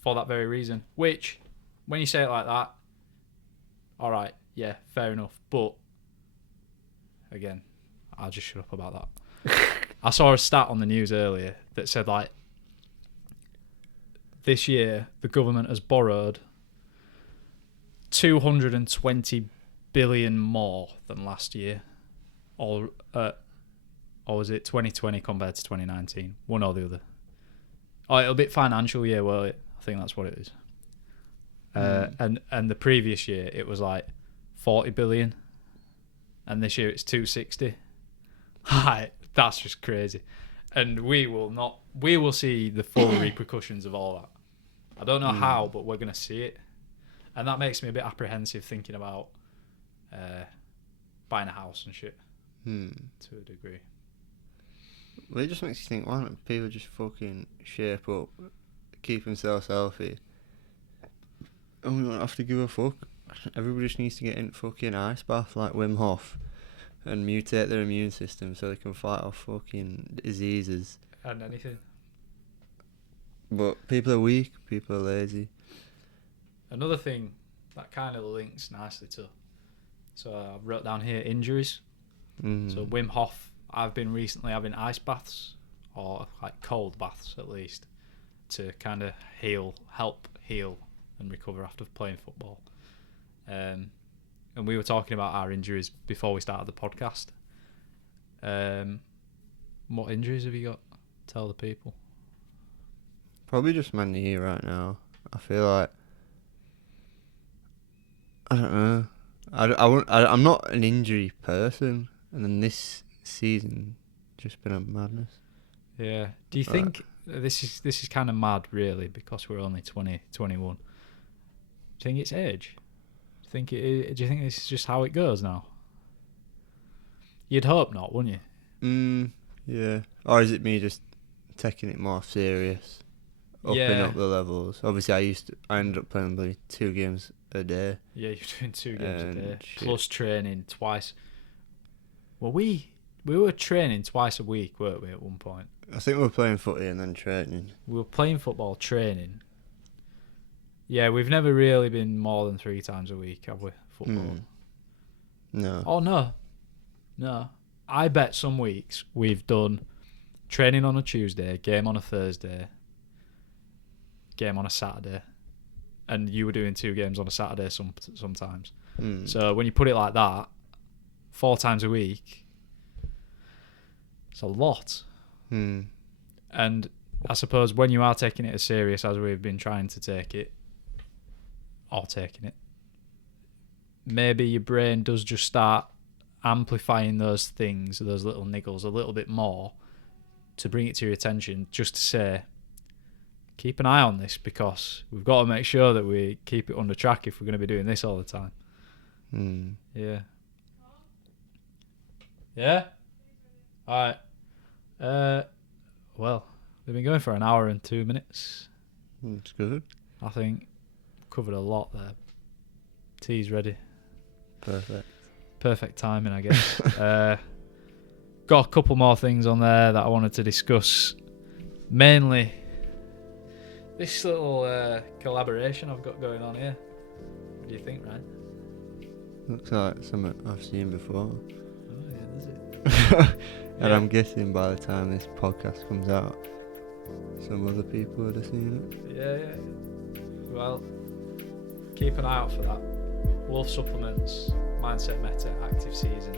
For that very reason. Which, when you say it like that, alright, yeah, fair enough. But, again, I'll just shut up about that. I saw a stat on the news earlier that said, like, this year, the government has borrowed 220 billion more than last year. Or was it 2020 compared to 2019? One or the other. Oh, it'll be financial year, will it? I think that's what it is. And the previous year, it was like 40 billion. And this year, it's 260. Hi, that's just crazy. And we will see the full repercussions of all that. I don't know how, but we're going to see it. And that makes me a bit apprehensive thinking about buying a house and shit. To a degree. Well, it just makes you think, why don't people just fucking shape up, keep themselves healthy, and we don't have to give a fuck. Everybody just needs to get in fucking ice bath like Wim Hof and mutate their immune system so they can fight off fucking diseases. And anything. But people are weak, people are lazy. Another thing that kind of links nicely to, so I wrote down here, injuries. So Wim Hof, I've been recently having ice baths, or like cold baths at least, to kind of help heal and recover after playing football. And we were talking about our injuries before we started the podcast. What injuries have you got? Tell the people. Probably just my knee right now. I feel like I don't know. I'm not an injury person, and then this season just been a madness. Yeah. Do you think this is kind of mad, really, because we're only 20, 21? Do you think it's age? Do you think this is just how it goes now? You'd hope not, wouldn't you? Yeah. Or is it me just taking it more serious, upping up the levels? Obviously, I ended up playing like 2 games a day. Yeah, you're doing 2 games a day plus training twice. Well, we were training twice a week, weren't we? At one point, I think we were playing footy and then training. We were playing football, training. Yeah, we've never really been more than 3 times a week, have we? Football. No. Oh no. I bet some weeks we've done training on a Tuesday, game on a Thursday, game on a Saturday, and you were doing 2 games on a Saturday sometimes. So when you put it like that, 4 times a week, it's a lot. And I suppose when you are taking it as serious as we've been trying to take it, or taking it, maybe your brain does just start amplifying those things, those little niggles a little bit more to bring it to your attention, just to say, keep an eye on this, because we've got to make sure that we keep it under track if we're going to be doing this all the time. Yeah. All right. Well, we've been going for an hour and 2 minutes. It's good. I think covered a lot there. Tea's ready. Perfect timing, I guess. Got a couple more things on there that I wanted to discuss. Mainly this little collaboration I've got going on here. What do you think, Ryan? Looks like something I've seen before. Oh yeah, does it? And I'm guessing by the time this podcast comes out, some other people would have seen it. Yeah. Well, keep an eye out for that. Wolf Supplements, Mindset Meta, Active Season.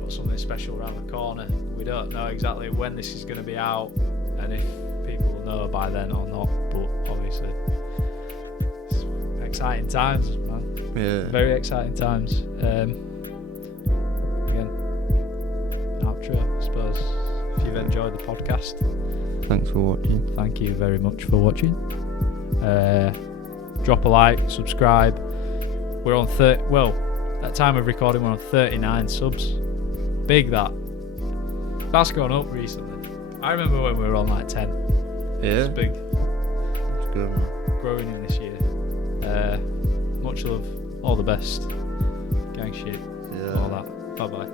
Got something special around the corner. We don't know exactly when this is going to be out and if people will know by then or not, but obviously it's exciting times, man. Yeah. Very exciting times. Again, outro, I suppose. If you've enjoyed the podcast, thanks for watching. Thank you very much for watching. Drop a like, subscribe. We're on at time of recording, we're on 39 subs. Big that. That's gone up recently. I remember when we were on like 10. Yeah. It's big. It's good, man. Growing in this year. Much love. All the best. Gang shit. Yeah. All that. Bye bye.